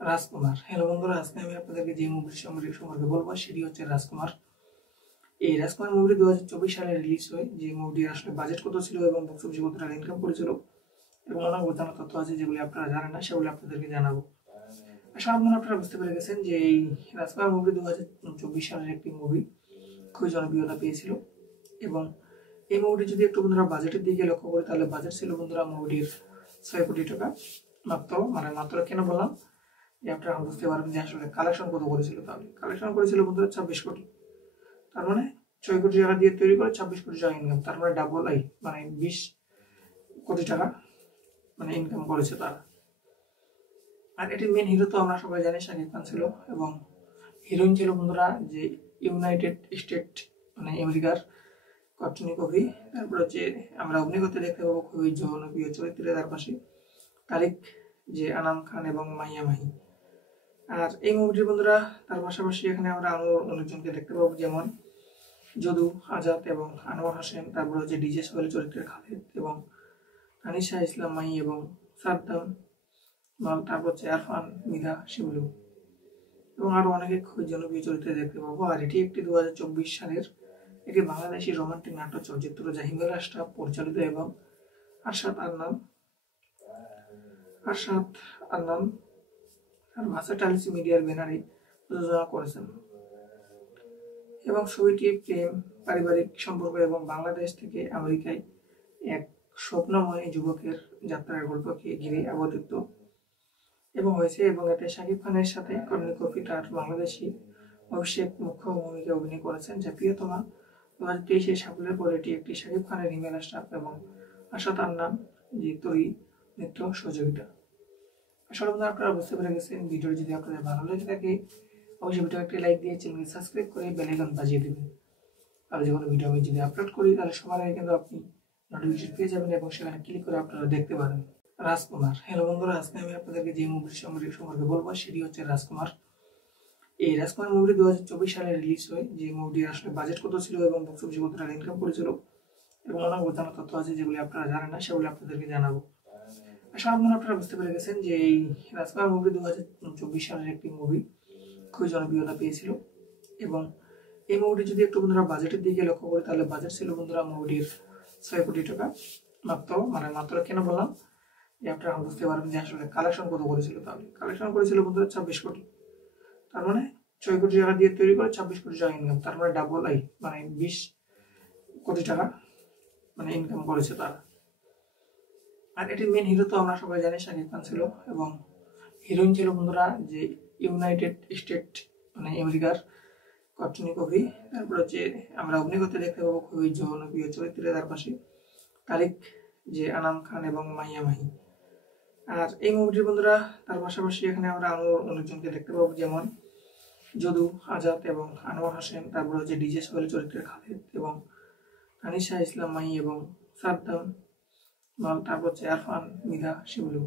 রাজকুমার। Hello বন্ধুরা, আজকে আমি আপনাদেরকে যে মুভির সম্পর্কে বলবো সেটি হচ্ছে রাজকুমার। এই রাজকুমার মুভি 2024 সালে রিলিজ হয়। যে মুভিটির আসলে বাজেট কত ছিল এবং বক্স অফিসে কত টাকা ইনকাম করেছিল এবং অনেক অজানা তথ্য আছে যেগুলি আপনারা জানেন না, সেগুলি আপনাদেরকে জানাবো। আসলে আপনারা বুঝতে পেরে গেছেন যে এই রাজকুমার মুভি 2024 সালের একটি মুভি, খুবই জনপ্রিয়তা পেয়েছিল। এবং এই মুভিটি যদি একটু বন্ধুরা বাজেটের দিকে লক্ষ্য করি, তাহলে বাজেট ছিল বন্ধুরা মুভিটির 6 কোটি টাকা। মাত্র কেন বললাম যে আপনারা বুঝতে পারবেন যে আসলে কালেকশন কত করেছিল। তাহলে কালেকশন করেছিল বন্ধুরা 26 কোটি। তার মানে 6 কোটি টাকা দিয়ে তৈরি করে 26 কোটি টাকা ইনকাম, তার মানে ডাবল মানে 20 কোটি টাকা মানে ইনকাম করেছে তারা। আর এটির মেন হিরো তো আমরা সবাই জানি শাকিব খান ছিল, এবং হিরোইন ছিল বন্ধুরা যে ইউনাইটেড স্টেট মানে আমেরিকার কটনি কফি। তারপর হচ্ছে আমরা অভিনয় করতে দেখতে পাবো খুবই জনপ্রিয় চরিত্রে তার পাশে তারিক, যে আনাম খান এবং মাইয়া মাহি। আর এই মুভিটির বন্ধুরা তার পাশাপাশি এখানে আমরা আরো অনেকজনকে দেখতে পাবো, যেমন যদু, আজাদ এবং আনোয়ার হোসেন। তারপর হচ্ছে ডিজে সোহেল চরিত্রের খালিদ এবং আনিশা ইসলাম মাহি এবং সাদ্দাম মাল। তারপর হচ্ছে আরফান, মিধা, শিবলু এবং আরো অনেকে খুবই জনপ্রিয় চরিত্রে দেখতে পাবো। আর এটি একটি 2024 সালের একটি বাংলাদেশি রোমান্টিক নাটক চলচ্চিত্র, যা হিমেল আশরাফ পরিচালিত এবং আরশাদ আন্নান আর ভাষা টাইমস মিডিয়ার ব্যানারে প্রযোজনা করেছেন। এবং ছবিটি প্রেম, পারিবারিক সম্পর্ক এবং বাংলাদেশ থেকে আমেরিকায় এক স্বপ্নময় যুবকের যাত্রার গল্পকে ঘিরে আবর্তিত এবং হয়েছে। এবং এতে শাকিব খানের সাথে কর্ণী কফি তার বাংলাদেশি অভিষেক মুখ্য ভূমিকা অভিনয় করেছেন, যা প্রিয়তমা 2023 সাফল্যের পর এটি একটি শাকিব খানের হিমেল আশরাফ এবং আশাদ আন্নান যে তৈরি নৃত্য সহযোগিতা। আসলে আপনারা বুঝতে পেরে গেছেন। ভিডিওটি যদি আপনাদের ভালো লেগে থাকে অবশ্যই ভিডিও একটি লাইক দিয়ে চ্যানেলটি সাবস্ক্রাইব করে বেল আইকন বাজিয়ে দেবেন। আর যে কোনো ভিডিও আমি যদি আপলোড করি তাহলে সবার আগে কিন্তু আপনি নোটিফিকেশন পেয়ে যাবেন এবং সেখানে ক্লিক করে আপনারা দেখতে পারেন। রাজকুমার। হ্যালো বন্ধুরা, আজকে আমি আপনাদেরকে যে মুভির সম্পর্কে বলবো সেটি হচ্ছে রাজকুমার। এই রাজকুমার মুভি 2024 সালে রিলিজ হয়। যে মুভিটির আসলে বাজেট কত ছিল এবং বক্স অফিসে কত টাকা ইনকাম করেছিল এবং অনেক অজানা তথ্য আছে যেগুলি আপনারা জানেন না, সেগুলি আপনাদেরকে জানাবো। আসলে আপনারা বুঝতে পেরে গেছেন যে এই রাজকুমার মুভি 2024 সালের একটি মুভি, খুবই জনপ্রিয়তা পেয়েছিল। এবং এই মুভিটি যদি একটু বন্ধুরা বাজেটের দিকে লক্ষ্য করি, তাহলে বাজেট ছিল বন্ধুরা মুভিটির 6 কোটি টাকা। মাত্র কেন বললাম যে আপনারা বুঝতে পারবেন যে আসলে কালেকশন কত করেছিল। তাহলে কালেকশন করেছিল বন্ধুরা 26 কোটি। তার মানে 6 কোটি টাকা দিয়ে তৈরি করে 26 কোটি টাকা ইনকাম, তার মানে ডাবল মানে 20 কোটি টাকা মানে ইনকাম করেছে তারা। আর এটির মেন হিরো তো আমরা সবাই জানি শাকিব খান ছিল, এবং হিরোইন ছিল বন্ধুরা যে ইউনাইটেড স্টেট মানে আমেরিকার কটনি কফি। তারপর হচ্ছে আমরা অভিনয় করতে দেখতে পাবো খুবই জনপ্রিয় চরিত্রে তার পাশে তারিক, যে আনাম খান এবং মাইয়া মাহি। আর এই মুভিটির বন্ধুরা তার পাশাপাশি এখানে আমরা আরো অনেকজনকে দেখতে পাবো, যেমন যদু, আজাদ এবং আনোয়ার হোসেন। তারপর হচ্ছে ডিজে সোহেল চরিত্রের খালিদ এবং আনিশা ইসলাম মাহি এবং সাদ্দাম মাল। তারপর হচ্ছে আরফান, মিধা, শিবলু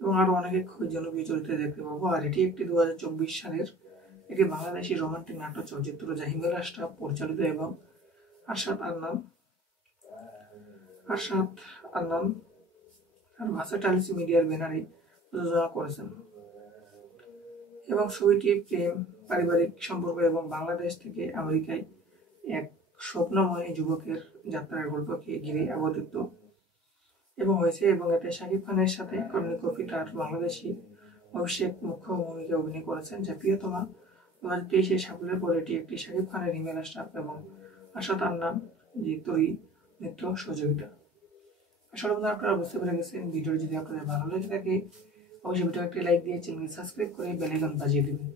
এবং আরো অনেকে খুবই জনপ্রিয় চরিত্রে দেখতে পাবো। আর এটি একটি 2024 সালের একটি বাংলাদেশি রোমান্টিক নাটক চলচ্চিত্র, যা হিমেল আশরাফ পরিচালিত এবং আরশাদ আন্নান আর ভাষা টাইমস মিডিয়ার ব্যানারে প্রযোজনা করেছেন। এবং ছবিটি প্রেম, পারিবারিক সম্পর্ক এবং বাংলাদেশ থেকে আমেরিকায় এক স্বপ্নময় যুবকের যাত্রার গল্পকে ঘিরে আবর্তিত এবং হয়েছে। এবং এতে শাকিব খানের সাথে কর্ণী কফি তার বাংলাদেশি অভিষেক মুখ্য ভূমিকা অভিনয় করেছেন, যা প্রিয়তমা 2023 সাফল্যের পর এটি একটি শাকিব খানের হিমেল আশরাফ এবং আশাদ আন্নান যে তৈরি নৃত্য সহযোগিতা। আসলে আপনারা বুঝতে পেরে গেছেন। ভিডিওটি যদি আপনাদের ভালো লেগে থাকে অবশ্যই ভিডিও একটি লাইক দিয়ে চ্যানেলটি সাবস্ক্রাইব করে বেল আইকন বাজিয়ে দেবেন।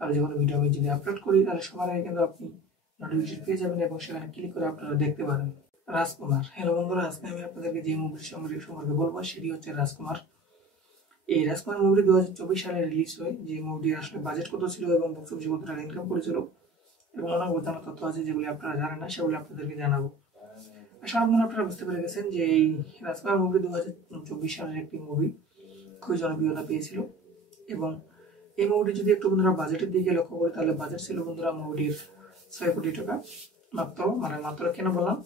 আর যে কোনো ভিডিও আমি যদি আপলোড করি তাহলে সবার আগে কিন্তু আপনি নোটিফিকেশন পেয়ে যাবেন এবং সেখানে ক্লিক করে আপনারা দেখতে পারেন। রাজকুমার। হ্যালো বন্ধুরা, আজকে আমি আপনাদেরকে যে মুভির সম্পর্কে বলবো সেটি হচ্ছে রাজকুমার। এই রাজকুমার মুভি 2024 সালে রিলিজ হয়। যে মুভিটির আসলে বাজেট কত ছিল এবং বক্স অফিসে কত টাকা ইনকাম করেছিল এবং অনেক অজানা তথ্য আছে যেগুলি আপনারা জানেন না, সেগুলি আপনাদেরকে জানাবো। আসলে আপনারা বুঝতে পেরে গেছেন যে এই রাজকুমার মুভি 2024 সালের একটি মুভি, খুবই জনপ্রিয়তা পেয়েছিল। এবং এই মুভিটি যদি একটু বন্ধুরা বাজেটের দিকে লক্ষ্য করি, তাহলে বাজেট ছিল বন্ধুরা মুভিটির 6 কোটি টাকা। মাত্র কেন বললাম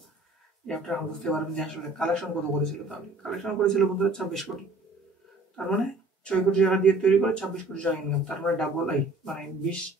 যে আপনারা বুঝতে পারবেন যে আসলে কালেকশন কত করেছিল। তাহলে কালেকশন করেছিল বন্ধুরা 26 কোটি। তার মানে 6 কোটি টাকা দিয়ে তৈরি করে 26 কোটি টাকা ইনকাম, তার মানে ডাবল আই, মানে 20